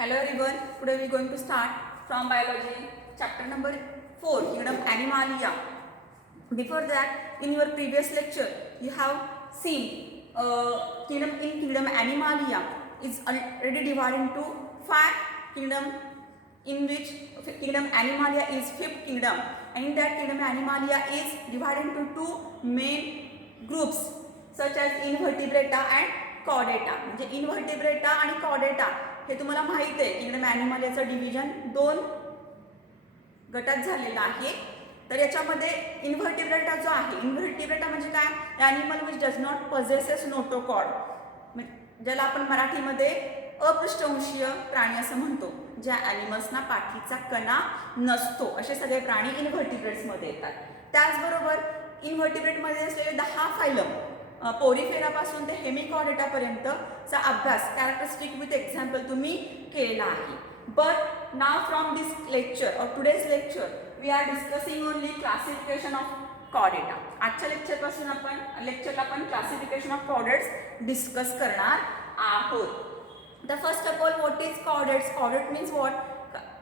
Hello everyone, today we are going to start from biology chapter number 4, Kingdom Animalia. Before that, in your previous lecture, you have seen Kingdom Animalia is already divided into 5 kingdom, in which Kingdom Animalia is 5th kingdom, and in that Kingdom Animalia is divided into 2 main groups such as Invertebrata and Chordata. म्हणजे Invertebrata आणि Chordata हे तुम्हाला माहित आहे. Kingdom ॲनिमलियाचं division 2 गटात झालेलं आहे. तर याच्यामध्ये इन्व्हर्टिब्रेटा जो आहे, इन्व्हर्टिब्रेटा म्हणजे काय, animal which does not possesses notochord, ज्याला आपण मराठीमध्ये अपृष्ठवंशीय प्राणी असं म्हणतो. ज्या ॲनिमल्सना पाठीचा कणा नसतो असे सगळे प्राणी इन्व्हर्टिब्रेट्समध्ये येतात. त्याचबरोबर इन्व्हर्टिब्रेटमध्ये असलेले 10 फायलम, पोरिफेरापासून ते हेमिकॉर्डेटापर्यंतचा अभ्यास कॅरेक्टरिस्टिक विथ एक्झाम्पल तुम्ही केलेला आहे. But now from this lecture or today's lecture we are discussing only classification of chordata. आजच्या लेक्चरला आपण क्लासिफिकेशन ऑफ कॉर्डेट्स डिस्कस करणार आहोत. The first of all, what is chordates? Chordate means what?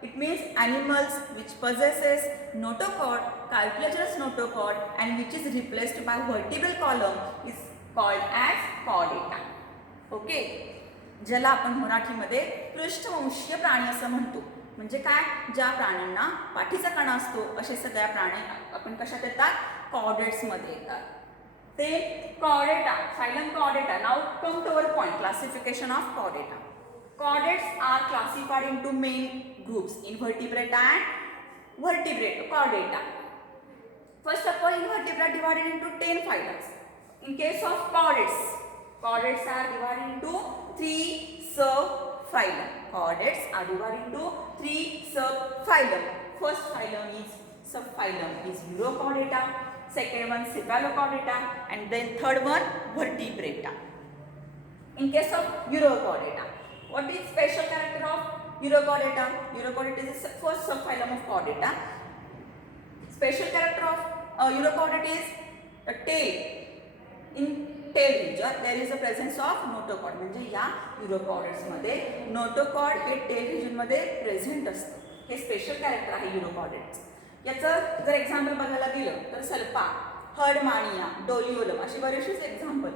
It means animals which possesses notochord, cartilaginous notochord, and which is replaced by vertebral column is called as chordata. Okay? ज्याला आपण मराठीमध्ये पृष्ठवंशीय प्राणी असं म्हणतो. म्हणजे काय, ज्या प्राण्यांना पाठीचा कणा असतो असे सगळ्या प्राणी आपण कशात येतात, कॉर्डेट्स मध्ये येतात. ते chordata, phylum chordata. Now come to our point, classification of chordata. Chordates are classified into main groups, invertebrata and vertebrate chordata. First of all, invertebrate divided into 10 phylums. In case of chordates, chordates are divided into 3 subphylum. Chordates are divided into 3 subphylum. First phylum is subphylum is Urochordata, second one Cephalochordata, and then third one Vertebrata. In case of Urochordata, what is special character of Urochordata? Urochordata is the first subphylum of Chordata. Special character of Urochordata is the tail. In tail region there is a presence of notochord. म्हणजे या Urochordates मध्ये notochord हे tail region मध्ये present असतं. हे special character आहे Urochordates. याचं जर एक्झाम्पल बघायला गेलं तर सल्पा, हर्डमानिया, डोलिओलम अशी बरेचसे एक्झाम्पल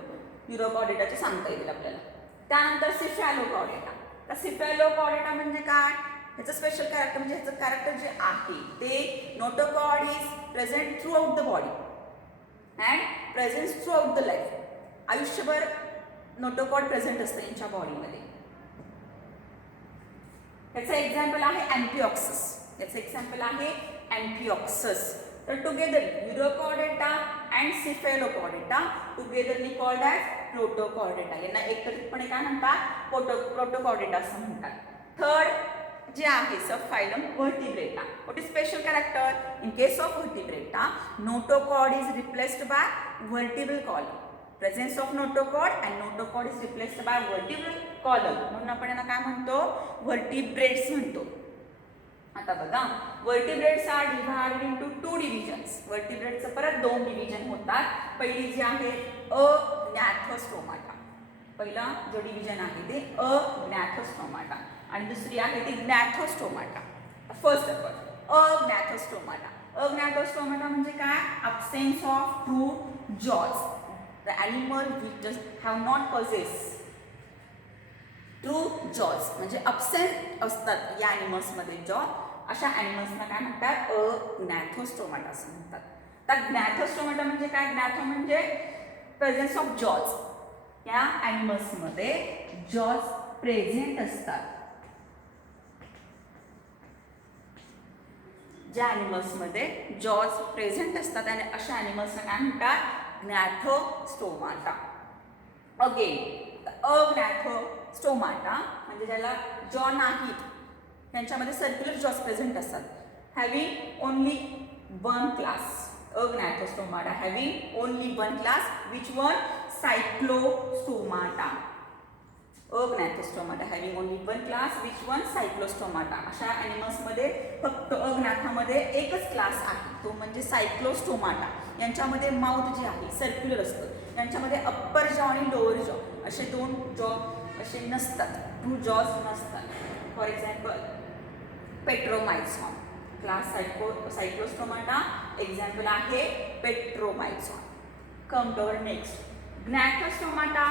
Urochordateचे सांगता येतील आपल्याला. त्यानंतर सिफॅलोकॉर्डेटा. तर सिफॅलोकॉर्डेटा म्हणजे काय, ह्याचं स्पेशल कॅरेक्टर म्हणजे ह्याचं कॅरेक्टर जे आहे ते notochord is present through out the body and present through out the life. आयुष्यभर नोटोकॉर्ड प्रेझेंट असतं यांच्या बॉडीमध्ये. ह्याचं एक्झाम्पल आहे अँफिऑक्सस. याचं एक्झाम्पल आहे अँफिऑक्सस. तर together urochordata and cephalochordata togetherly called as protochordata. यांना एकत्रितपणे काय म्हणतात, प्रोटोकॉर्डेटा असं म्हणतात. थर्ड जे आहे sub phylum vertebrata. What is special character? In case of vertebrata notochord is replaced by vertebral column. Presence of notochord and notochord is replaced by vertebral column म्हणून आपण यांना काय म्हणतो, व्हर्टिब्रेट्स म्हणतो. आता बघा, vertebrates are divided into 2 divisions. व्हर्टिब्रेटचं परत 2 डिव्हिजन होतात. पहिली जी आहे अग्नॅथोस्टोमाटा. पहिला जो डिव्हिजन आहे ते अग्नॅथोस्टोमाटा आणि दुसरी आहे ती gnathostomata. First of all agnathostomata. Agnathostomata म्हणजे काय, absence of true jaws. The animal which does have not possess true jaws म्हणजे अब्सेंट असतात या ॲनिमल्समध्ये जॉ. अशा ॲनिमल्सना काय म्हणतात, अग्नॅथोस्टोमाटा असं म्हणतात. तर ग्नॅथोस्टोमाटा म्हणजे काय, ग्नॅथो म्हणजे प्रेझेन्स ऑफ जॉज. या ॲनिमल्समध्ये जॉज प्रेझेंट असतात. ज्या ॲनिमल्समध्ये जॉज प्रेझेंट असतात आणि अशा ॲनिमल्सना काय म्हणतात, ग्नॅथोस्टोमाटा. अगेन अग्नॅथोस्टोमाटा म्हणजे ज्याला जॉ नाहीत, त्यांच्यामध्ये सर्क्युलर जॉज प्रेझेंट असतात. Having only 1 class. Agnathostomata having only 1 class. Which one? Cyclostomata. Agnathostomata having only 1 class. Which one? Cyclostomata. अशा ॲनिमल्समध्ये फक्त अग्नॅथामध्ये एकच क्लास आहे, तो म्हणजे सायक्लोस्टोमाटा. यांच्यामध्ये माउथ जे आहे सर्क्युलर असतं. यांच्यामध्ये अप्पर जॉ आणि लोअर जॉ असे 2 जॉ असे नसतात, 2 जॉज नसतात. For example, petromyxon. Class cyclostomata example आहे petromyxon. Come to our next. Gnathostomata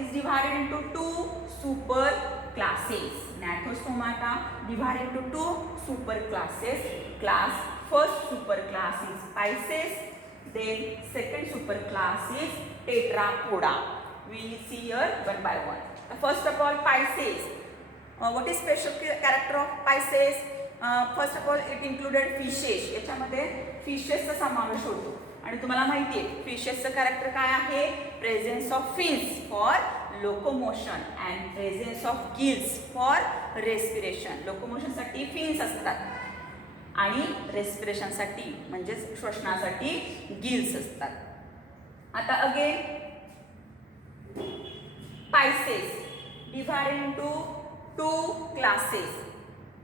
is divided into two super classes. Gnathostomata divided into two super classes. First super class is Pisces, then second super class is Tetrapoda. We see here one by one. First of all, Pisces. What is special character of Pisces? First of all, it included fishes. याच्यामध्ये फिशेसचा समावेश होतो आणि तुम्हाला माहिती आहे फिशेसचं character काय आहे? Presence of fins for locomotion and presence of gills for respiration. लोकोमोशनसाठी फिन्स असतात आणि रेस्पिरेशनसाठी म्हणजेच श्वसनासाठी गिल्स असतात. आता again Pisces divided into two classes.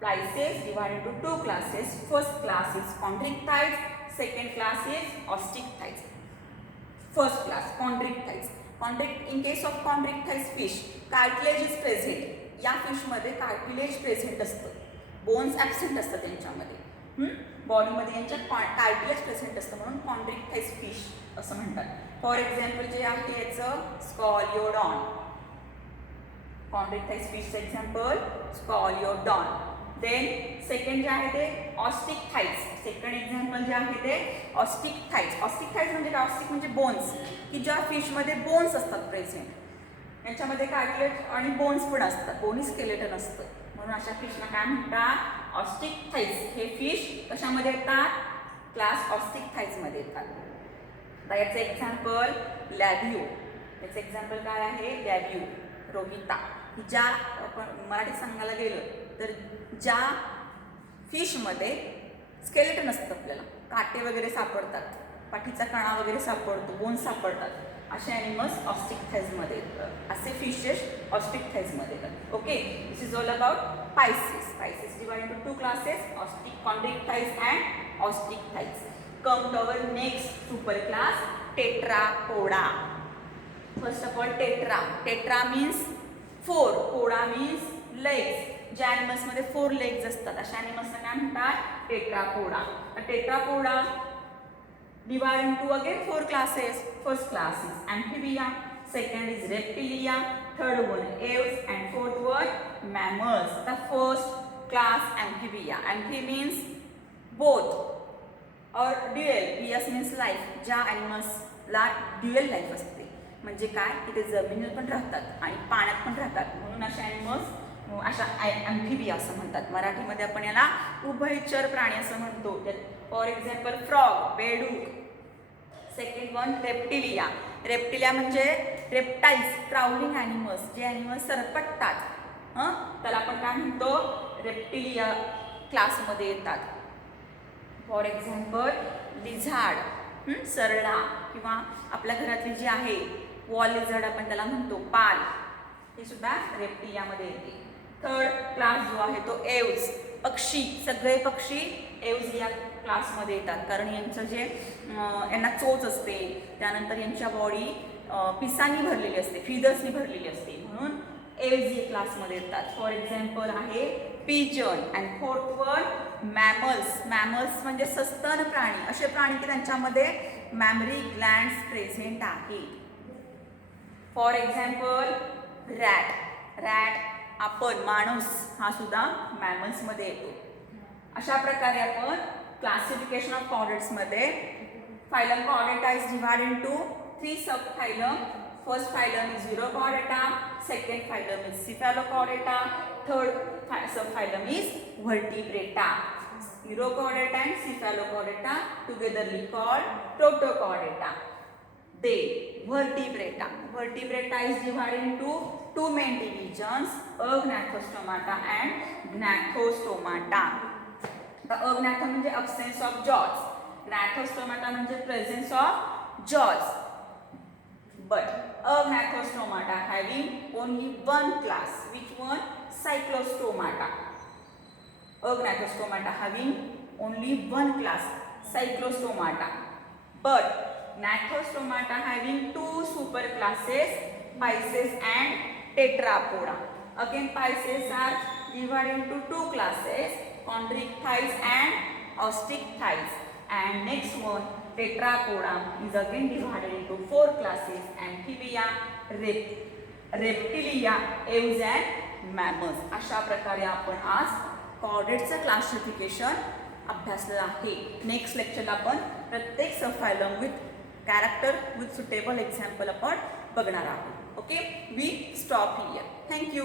Pisces divided into two classes. First class is chondrichthyes, second class is osteichthyes. First class chondrichthyes. In case of chondrichthyes fish, cartilage is present. या fish मध्ये cartilage present असतं, bones absent असतात त्यांच्यामध्ये. बॉडीमध्ये यांच्या cartilage present असतं म्हणून कॉन्ड्रिक्टाइज fish असं म्हणतात. फॉर एक्झाम्पल जे आहे याचं स्कॉलिओडॉन. कॉन्ड्रिक्टाइज फिशचं एक्झाम्पल स्कॉलिओडॉन. देन सेकंड जे आहे ते ऑस्टिकथाइज. सेकंड एक्झाम्पल जे आहे ते ऑस्टिकथाइज. ऑस्टिकथाइज म्हणजे काय? ऑस्टिक म्हणजे बोन्स, की ज्या फिशमध्ये बोन्स असतात प्रेझेंट. यांच्यामध्ये कार्टिलेज आणि बोन्स पण असतात, बोनी स्केलेटन असतं म्हणून अशा फिशला काय म्हणतात? ऑस्टिकथाइज. हे फिश कशामध्ये येतात? क्लास ऑस्टिकथाइजमध्ये येतात. आता याचं एक्झाम्पल लॅब्यू. याचं एक्झाम्पल काय आहे? लॅब्यू, रोहिता. ज्या आपण मराठी सांगायला गेलं तर ज्या फिशमध्ये स्केलेटन असतं, आपल्याला काटे वगैरे सापडतात, पाठीचा कणा वगैरे सापडतो, बोन्स सापडतात, असे ॲनिमल्स ऑस्टिकथाइजमध्ये येतात. असे फिशेस ऑस्टिकथाइजमध्ये येतात. Okay, this is all about Pisces. Pisces divided into two classes, chondrichthyes and osteichthyes. Come to our next super class, Tetrapoda. First of all, Tetra means four, poda means legs. ज्या animals मध्ये four legs असतात अशा animals काय म्हणतात? Tetrapoda. Tetrapoda divided into again four classes. First class is Amphibia, second is Reptilia, third one Aves, and fourth one mammals. The first class Amphibia. Amphi means both or dual. Bias means life. ज्या ॲनिमल्सला dual life असते म्हणजे काय? की ते जमिनीवर पण राहतात आणि पाण्यात पण राहतात म्हणून अशा ॲनिमल्स अशा ॲम्फिबिया असं म्हणतात. मराठीमध्ये आपण याला उभयचर प्राणी असं म्हणतो. फॉर एक्झाम्पल फ्रॉग, बेडूक. Second one reptilia. रेप्टिलिया म्हणजे रेप्टाईल्स, क्राउलिंग ॲनिमल्स, जे ॲनिमल्स सरपटतात, त्याला आपण काय म्हणतो? रेप्टिलिया क्लासमध्ये येतात. फॉर एक्झाम्पल लिझार्ड, सरडा, किंवा आपल्या घरातली जी आहे वॉल लिझार्ड आपण त्याला म्हणतो, पाल, हे सुद्धा रेप्टिलियामध्ये येते. थर्ड क्लास जो आहे तो एव्ज, पक्षी. सगळे पक्षी एव्ज या क्लासमध्ये येतात कारण यांचं जे यांना चोच असते, त्यानंतर यांच्या बॉडी पिसांनी भरलेली असते, फिदर्सनी भरलेली असते म्हणून एव्ज या क्लासमध्ये येतात. फॉर एक्झाम्पल आहे pigeon. And fourth one mammals. Mammals म्हणजे सस्तन प्राणी, असे प्राणी की त्यांच्यामध्ये मॅमरी ग्लँड्स प्रेझेंट आहे. For example rat. आपण माणूस हा सुद्धा मॅमल्समध्ये येतो. अशा प्रकारे आपण क्लासिफिकेशन ऑफ कॉर्डेट्समध्ये phylum chordata is divided into 3 subphylum. First phylum is urochordata, second phylum is cephalochordata, third subphylum is vertebrata. Urochordata and cephalochordata togetherly called protochordata. Then vertebrata. Vertebrata is divided into two main divisions, agnathostomata and gnathostomata. The agnatha म्हणजे absence of jaws, gnathostomata म्हणजे presence of jaws. But agnathostomata having only one class. Which one? Cyclostomata. Agnathostomata having only one class, Cyclostomata. But Gnathostomata having two super classes, Pisces and Tetrapoda. Again, Pisces are divided into two classes, chondrichthyes and osteichthyes. And next one, Tetrapoda is again divided into four classes, Amphibia, Reptilia, Aves and Mammals. अशा प्रकारे आपण आज कॉर्डेटचं classification अभ्यासलं आहे. Next लेक्चरला आपण प्रत्येक subphylum with character with suitable example आपण बघणार आहोत. Okay, we stop here. Thank you.